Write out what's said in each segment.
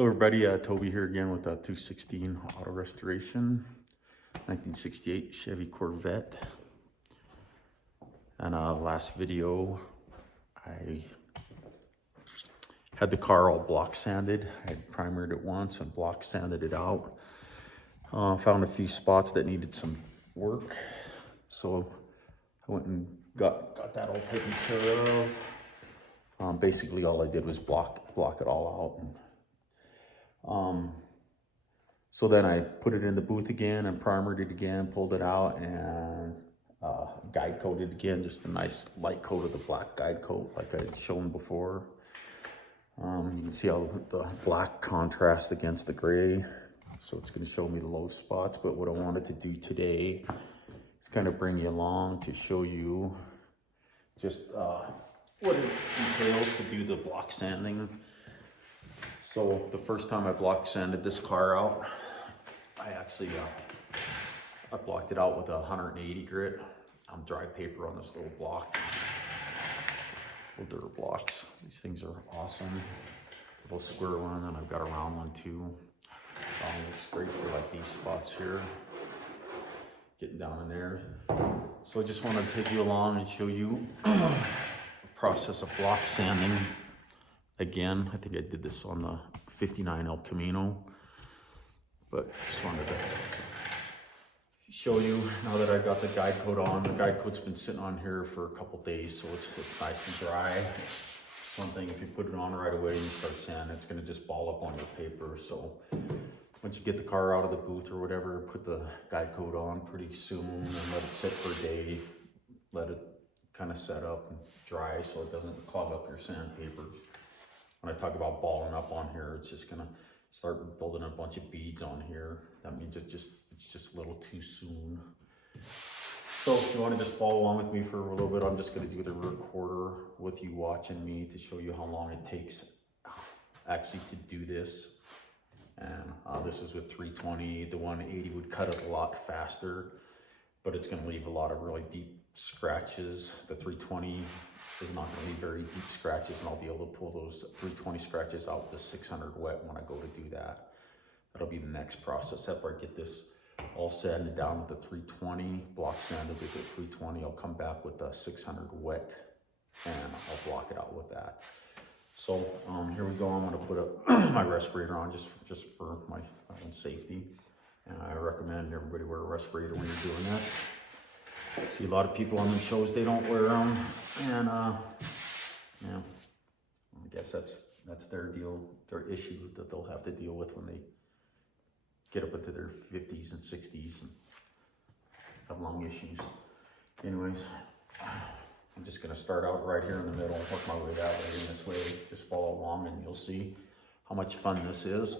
Hello everybody, Toby here again with a 216 Auto Restoration, 1968 Chevy Corvette. And last video, I had the car all block sanded. I had primered it once and block sanded it out. Found a few spots that needed some work. So I went and got that all taken care of. Basically all I did was block it all out. So then I put it in the booth again and primered it again, pulled it out and guide coated again, just a nice light coat of the black guide coat like I had shown before. You can see how the black contrast against the gray. So it's going to show me the low spots, but what I wanted to do today is kind of bring you along to show you just what it entails to do the block sanding. So the first time I block sanded this car out, I actually I blocked it out with a 180 grit. Dry paper on this little block. Little dirt blocks. These things are awesome. Little square one, and I've got a round one too. Looks great for like these spots here. Getting down in there. So I just wanted to take you along and show you the process of block sanding. Again, I think I did this on the 59 El Camino, but just wanted to show you now that I got the guide coat on. The guide coat's been sitting on here for a couple days, so it's nice and dry. One thing, if you put it on right away and you start sanding, it's gonna just ball up on your paper. So once you get the car out of the booth or whatever, put the guide coat on pretty soon and let it sit for a day. Let it kind of set up and dry so it doesn't clog up your sandpaper. When I talk about balling up on here, it's just gonna start building a bunch of beads on here. That means it's just a little too soon. So if you want to just follow along with me for a little bit, I'm just gonna do the rear quarter with you watching me to show you how long it takes actually to do this. And this is with 320. The 180 would cut it a lot faster, but it's gonna leave a lot of really deep scratches. The 320 is not going to leave very deep scratches, and I'll be able to pull those 320 scratches out with the 600 wet when I go to do that. That'll be the next process. After I get this all sanded down with the 320, block sanded with the 320, I'll come back with the 600 wet and I'll block it out with that. So here we go. I'm going to put my respirator on just for my own safety. And I recommend everybody wear a respirator when you're doing that. I see a lot of people on the shows, they don't wear them, and yeah, I guess that's their deal, their issue that they'll have to deal with when they get up into their 50s and 60s and have lung issues. Anyways, I'm just gonna start out right here in the middle, work my way that way, and this way, just follow along and you'll see how much fun this is.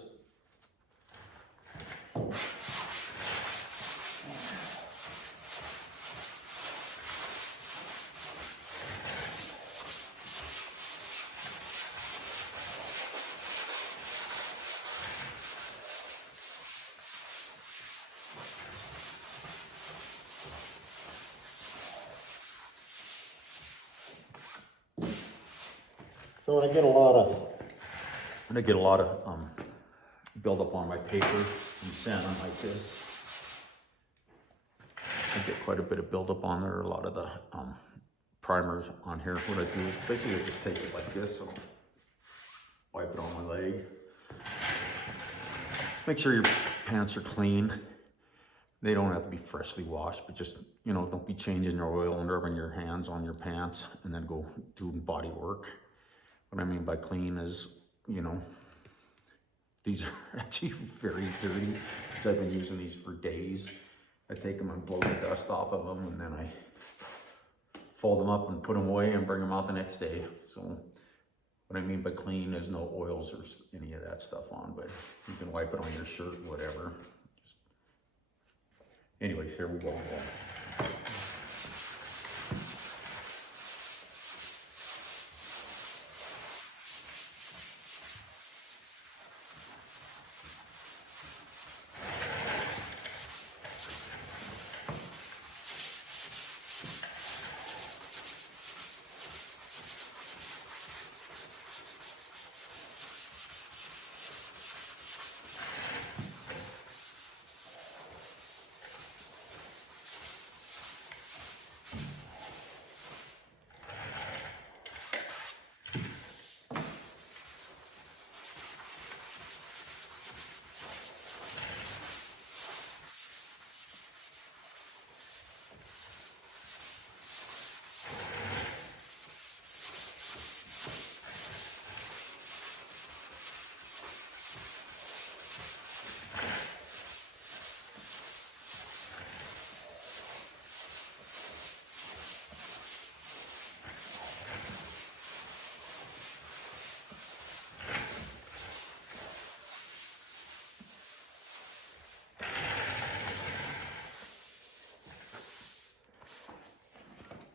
So when I get a lot of build up on my paper and sand them like this, I get quite a bit of build up on there. A lot of the primers on here. What I do is basically I just take it like this and wipe it on my leg. Just make sure your pants are clean. They don't have to be freshly washed, but just, you know, don't be changing your oil and rubbing your hands on your pants and then go doing body work. What I mean by clean is, you know, these are actually very dirty because I've been using these for days. I take them and blow the dust off of them, and then I fold them up and put them away and bring them out the next day. So what I mean by clean is no oils or any of that stuff on, but you can wipe it on your shirt, whatever. Anyways, here we go.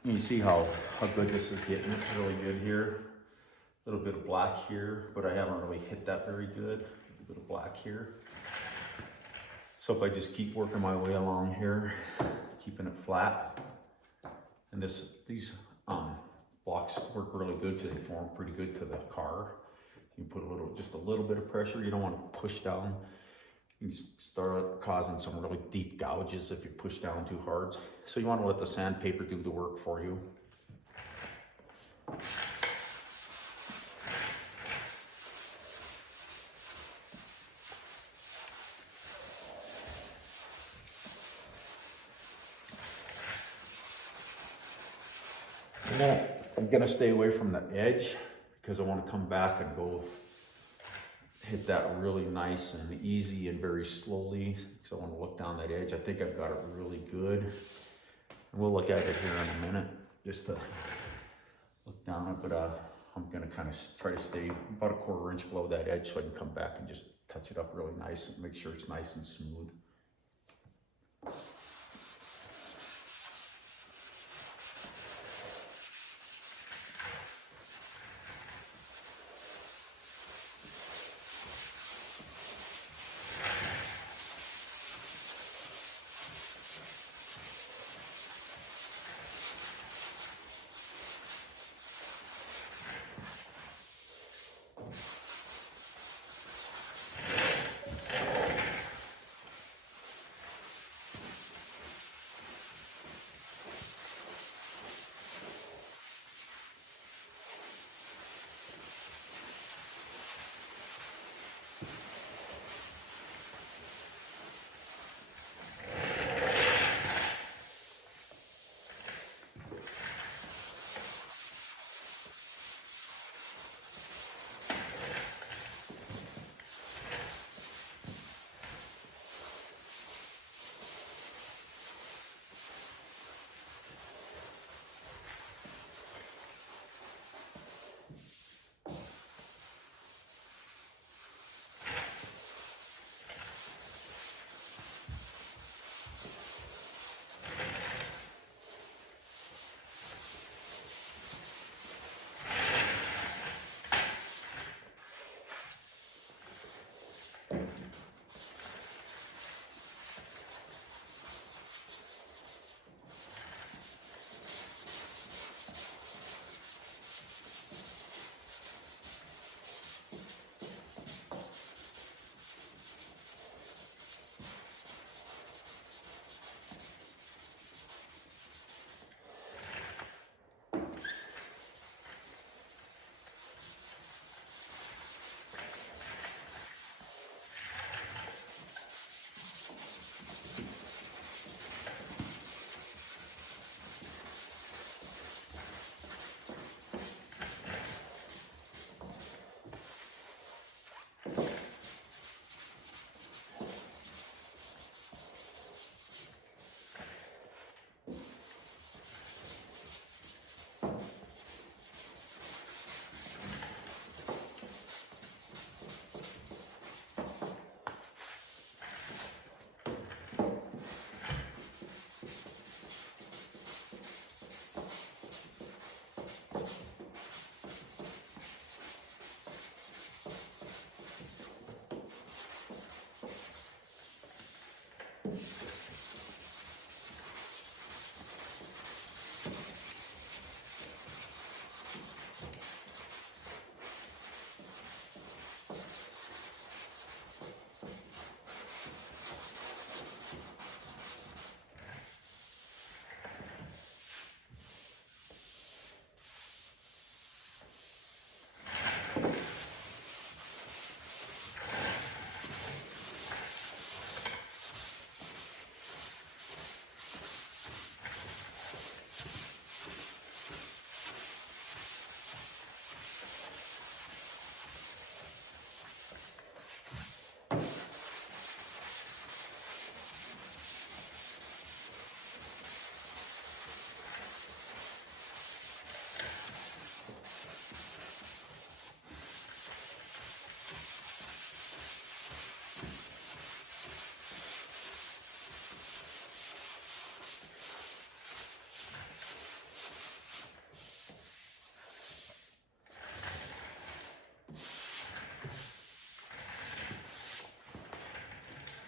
You see how good this is getting. It's really good here. A little bit of black here, but I haven't really hit that very good. A little bit of black here. So if I just keep working my way along here, keeping it flat, and these blocks work really good because they form pretty good to the car. You put just a little bit of pressure. You don't want to push down. You start causing some really deep gouges if you push down too hard. So you want to let the sandpaper do the work for you. And then I'm gonna stay away from the edge because I want to come back and go hit that really nice and easy and very slowly. So I want to look down that edge. I think I've got it really good. And we'll look at it here in a minute, just to look down it. But I'm gonna kind of try to stay about a 1/4 inch below that edge so I can come back and just touch it up really nice and make sure it's nice and smooth.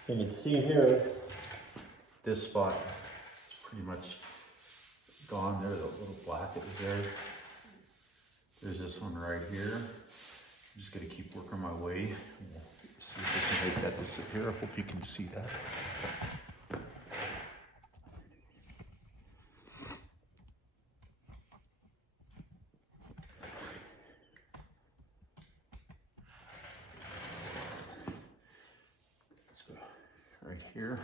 So you can see here, this spot is pretty much gone there, the little black that was there. There's this one right here. I'm just gonna keep working my way. See if I can make that disappear. I hope you can see that. So right here.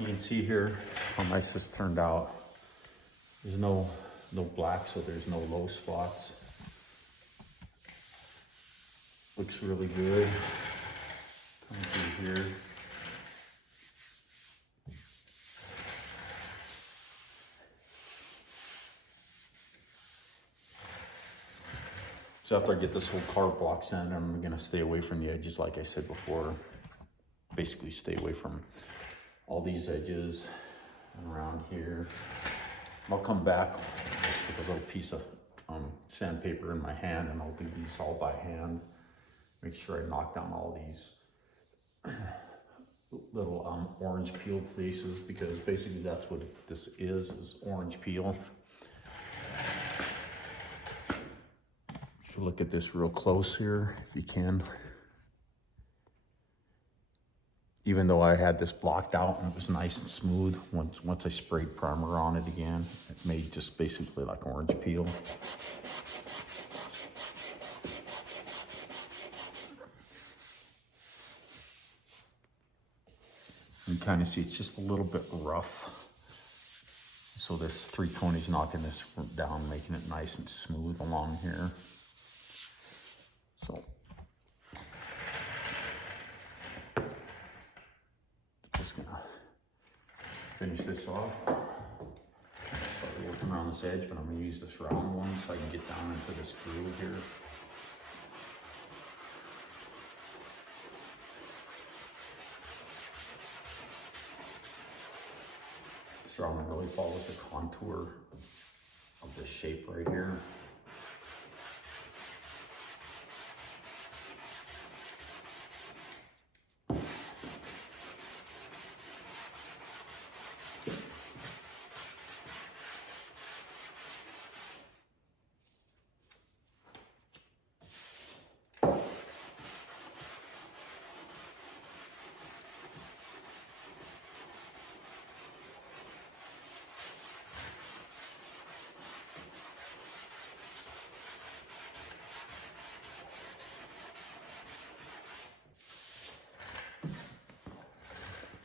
You can see here how nice this turned out. There's no black, so there's no low spots. Looks really good. Coming through here. So after I get this whole car block sanded, I'm gonna stay away from the edges like I said before. Basically stay away from all these edges and around here. I'll come back just with a little piece of sandpaper in my hand, and I'll do these all by hand. Make sure I knock down all these little orange peel places, because basically that's what this is orange peel. If you look at this real close here, if you can. Even though I had this blocked out and it was nice and smooth, once I sprayed primer on it again, it made just basically like orange peel. You can kind of see it's just a little bit rough. So this 320 is knocking this down, making it nice and smooth along here. So just gonna finish this off. Start working around this edge, but I'm gonna use this round one so I can get down into this groove here. This round one really follows the contour of this shape right here.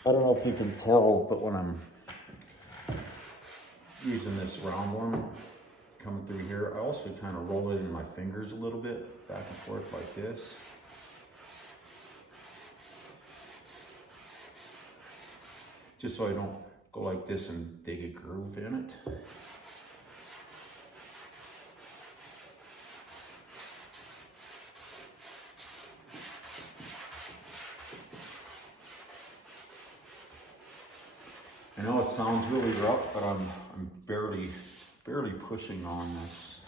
I don't know if you can tell, but when I'm using this round one coming through here, I also kind of roll it in my fingers a little bit, back and forth like this. Just so I don't go like this and dig a groove in it. I know it sounds really rough, but I'm barely pushing on this.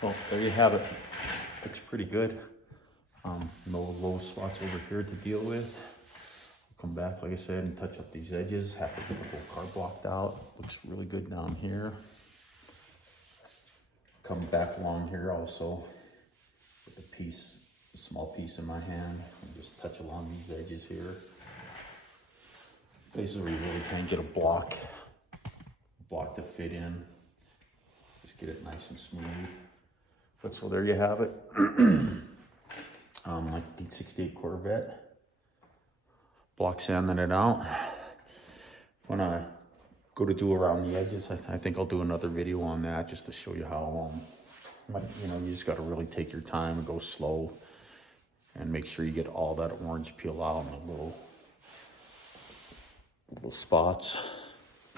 Well, there you have it. Looks pretty good. No low spots over here to deal with. I'll come back, like I said, and touch up these edges. Have to get the whole car blocked out. Looks really good down here. Come back along here also with a small piece in my hand, and just touch along these edges here. Places where you really can't get a block to fit in. Just get it nice and smooth. But so there you have it. 1968 Corvette. Block sanding it out. When I go to do around the edges, I think I'll do another video on that just to show you how, you just got to really take your time and go slow and make sure you get all that orange peel out in the little spots.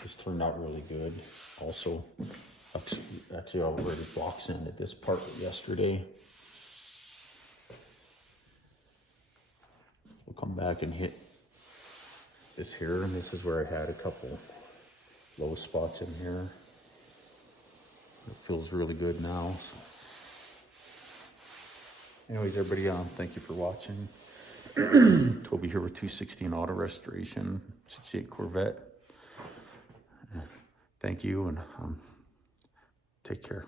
Just turned out really good. Also, actually I already block sanded this part yesterday. We'll come back and hit this here, and this is where I had a couple low spots in here. It feels really good now. So. Anyways, everybody, thank you for watching. Toby here with 216 Auto Restoration, 68 Corvette. Thank you, and take care.